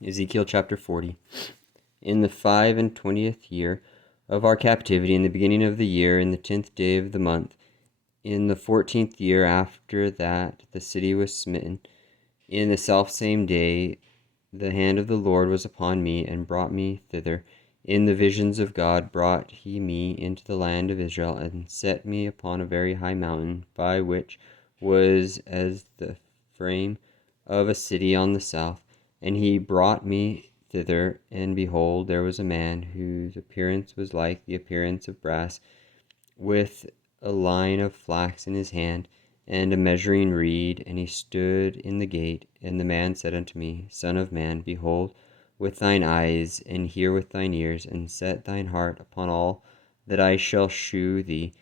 Ezekiel chapter 40. In the 25th year of our captivity, in the beginning of the year, in the 10th day of the month, in the 14th year after that the city was smitten, in the selfsame day the hand of the Lord was upon me, and brought me thither. In the visions of God brought he me into the land of Israel, and set me upon a very high mountain, by which was as the frame of a city on the south. And he brought me thither, and behold, there was a man whose appearance was like the appearance of brass, with a line of flax in his hand, and a measuring reed, and he stood in the gate. And the man said unto me, Son of man, behold with thine eyes, and hear with thine ears, and set thine heart upon all that I shall shew thee,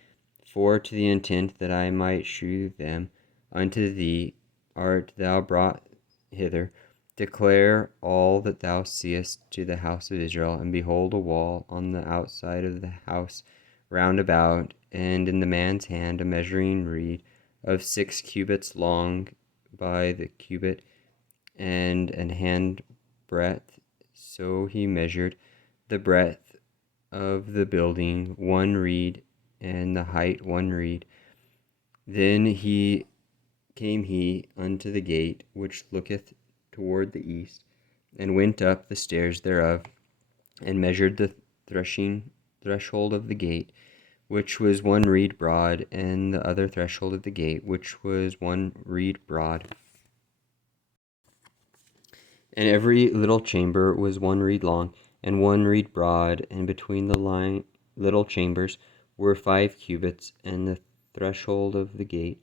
for to the intent that I might shew them unto thee art thou brought hither. Declare all that thou seest to the house of Israel, and behold a wall on the outside of the house round about, and in the man's hand a measuring reed of 6 cubits long by the cubit, and an hand breadth. So he measured the breadth of the building 1 reed, and the height 1 reed. Then came he unto the gate which looketh toward the east, and went up the stairs thereof, and measured the threshold of the gate, which was 1 reed broad, and the other threshold of the gate, which was 1 reed broad. And every little chamber was 1 reed long, and 1 reed broad, and between the little chambers were 5 cubits, and the threshold of the gate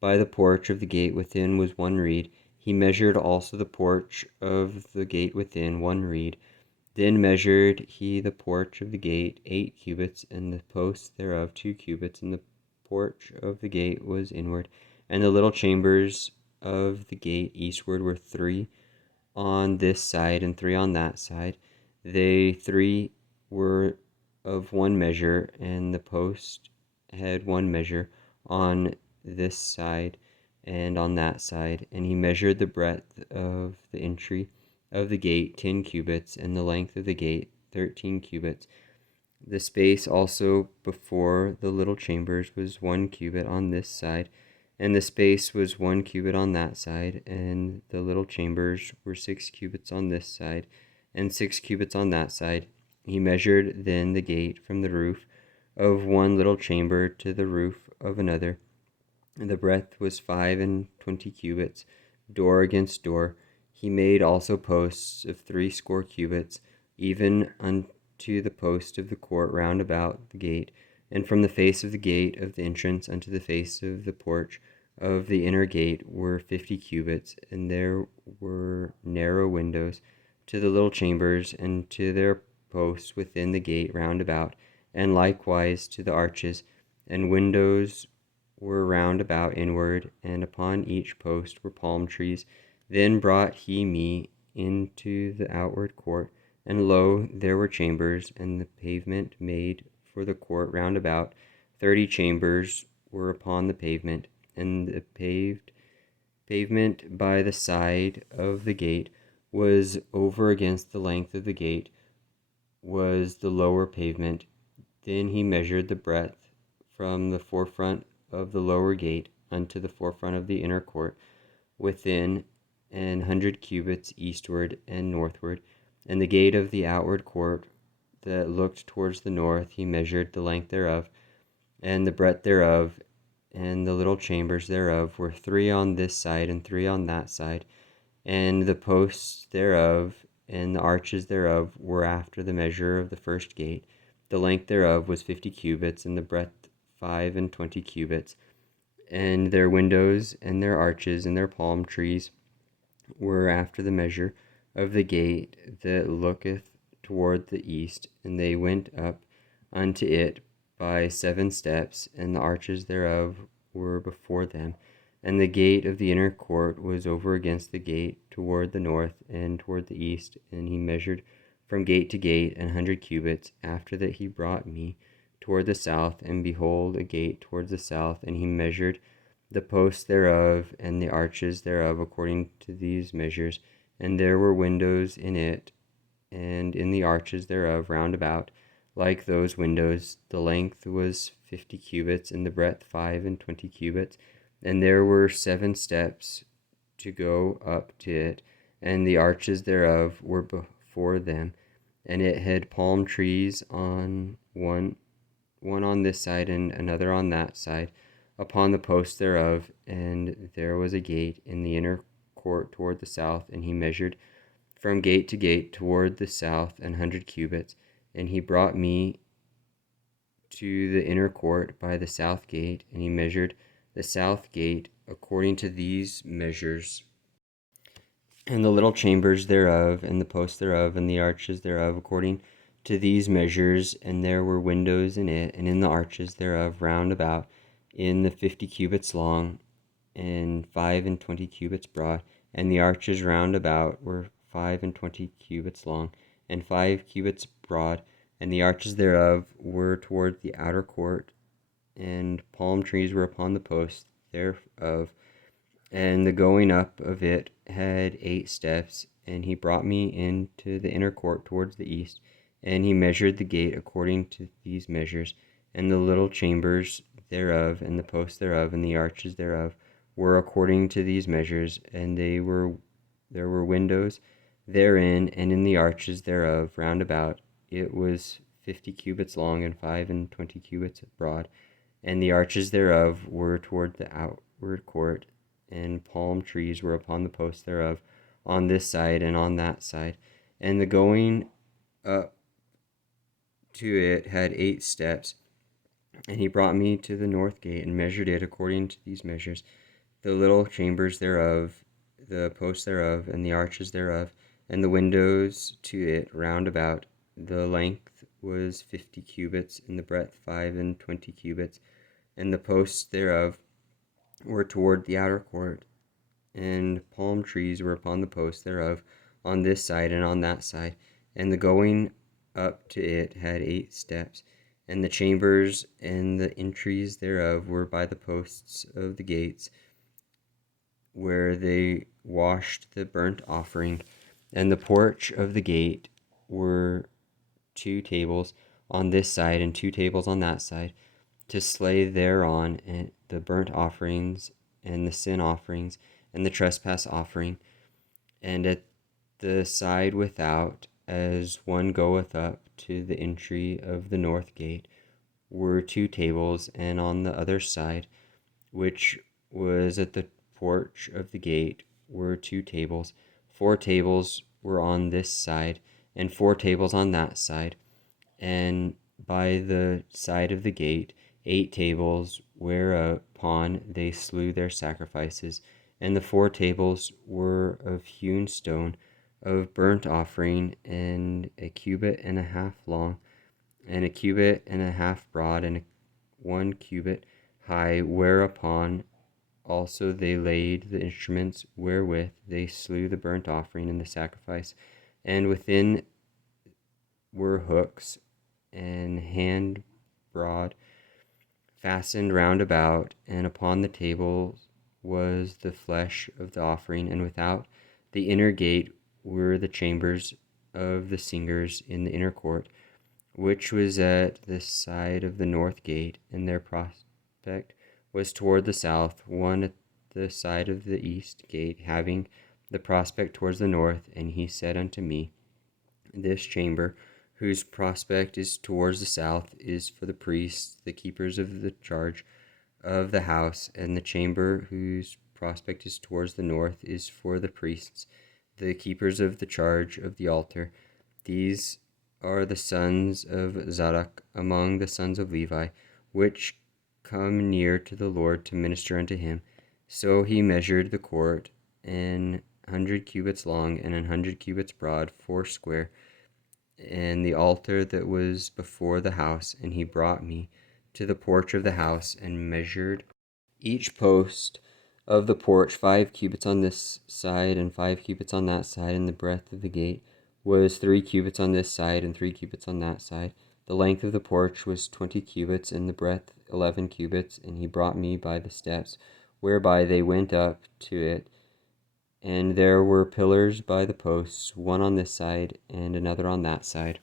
by the porch of the gate within was 1 reed. He measured also the porch of the gate within 1 reed. Then measured he the porch of the gate 8 cubits, and the posts thereof 2 cubits, and the porch of the gate was inward. And the little chambers of the gate eastward were 3 on this side, and 3 on that side. They 3 were of 1 measure, and the post had 1 measure on this side and on that side. And he measured the breadth of the entry of the gate 10 cubits, and the length of the gate 13 cubits. The space also before the little chambers was 1 cubit on this side, and the space was 1 cubit on that side, and the little chambers were 6 cubits on this side, and 6 cubits on that side. He measured then the gate from the roof of 1 little chamber to the roof of another, and the breadth was 25 cubits, door against door. He made also posts of 60 cubits, even unto the post of the court round about the gate, and from the face of the gate of the entrance unto the face of the porch of the inner gate were 50 cubits, and there were narrow windows to the little chambers, and to their posts within the gate round about, and likewise to the arches, and windows were round about inward, and upon each post were palm trees. Then brought he me into the outward court, and lo, there were chambers, and the pavement made for the court round about. 30 chambers were upon the pavement, and the pavement by the side of the gate was over against the length of the gate was the lower pavement. Then he measured the breadth from the forefront of the lower gate unto the forefront of the inner court within 100 cubits eastward and northward. And the gate of the outward court that looked towards the north, he measured the length thereof, and the breadth thereof, and the little chambers thereof were 3 on this side and 3 on that side. And the posts thereof and the arches thereof were after the measure of the first gate. The length thereof was 50 cubits, and the breadth 25 cubits. And their windows and their arches and their palm trees were after the measure of the gate that looketh toward the east. And they went up unto it by 7 steps, and the arches thereof were before them. And the gate of the inner court was over against the gate toward the north and toward the east. And he measured from gate to gate 100 cubits. After that he brought me toward the south, and behold, a gate towards the south, and he measured the posts thereof and the arches thereof according to these measures. and there were windows in it, and in the arches thereof round about, like those windows. The length was 50 cubits, and the breadth 25 cubits. And there were 7 steps to go up to it, and the arches thereof were before them. And it had palm trees on one on this side and another on that side, upon the posts thereof. And there was a gate in the inner court toward the south, and he measured from gate to gate toward the south 100 cubits. And he brought me to the inner court by the south gate, and he measured the south gate according to these measures, and the little chambers thereof, and the posts thereof, and the arches thereof, according to these measures. And there were windows in it, and in the arches thereof round about, in the 50 cubits long, and 25 cubits broad. And the arches round about were 25 cubits long, and 5 cubits broad. And the arches thereof were toward the outer court, and palm trees were upon the posts thereof. And the going up of it had 8 steps. And he brought me into the inner court towards the east, and he measured the gate according to these measures. And the little chambers thereof, and the posts thereof, and the arches thereof were according to these measures. And there were windows therein, and in the arches thereof round about. It was 50 cubits long, and 25 cubits broad. And the arches thereof were toward the outward court, and palm trees were upon the posts thereof, on this side and on that side. And the going up to it had 8 steps. And he brought me to the north gate, and measured it according to these measures, the little chambers thereof, the posts thereof, and the arches thereof, and the windows to it round about. The length was 50 cubits, and the breadth 25 cubits. And the posts thereof were toward the outer court, and palm trees were upon the posts thereof, on this side and on that side. And the going up to it had 8 steps. And the chambers and the entries thereof were by the posts of the gates, where they washed the burnt offering. And the porch of the gate were 2 tables on this side, and 2 tables on that side, to slay thereon and the burnt offerings, and the sin offerings, and the trespass offering. And at the side without, as one goeth up to the entry of the north gate, were 2 tables. And on the other side, which was at the porch of the gate, were 2 tables. 4 tables were on this side, and 4 tables on that side. And by the side of the gate 8 tables, whereupon they slew their sacrifices. And the 4 tables were of hewn stone, of burnt offering, and 1.5 cubits long, and 1.5 cubits broad, and 1 cubit high, whereupon also they laid the instruments wherewith they slew the burnt offering and the sacrifice. And within were hooks and hand broad, fastened round about. And upon the table was the flesh of the offering. And without the inner gate were the chambers of the singers in the inner court, which was at the side of the north gate. And their prospect was toward the south, one at the side of the east gate, having the prospect towards the north. And he said unto me, This chamber, whose prospect is towards the south, is for the priests, the keepers of the charge of the house. And the chamber whose prospect is towards the north is for the priests, the keepers of the charge of the altar. These are the sons of Zadok among the sons of Levi, which come near to the Lord to minister unto him. So he measured the court 100 cubits long, and 100 cubits broad, 4 and the altar that was before the house. And he brought me to the porch of the house, and measured each post of the porch 5 cubits on this side, and 5 cubits on that side. And the breadth of the gate was 3 cubits on this side, and 3 cubits on that side. The length of the porch was 20 cubits, and the breadth 11 cubits. And he brought me by the steps whereby they went up to it, And there were pillars by the posts, one on this side and another on that side.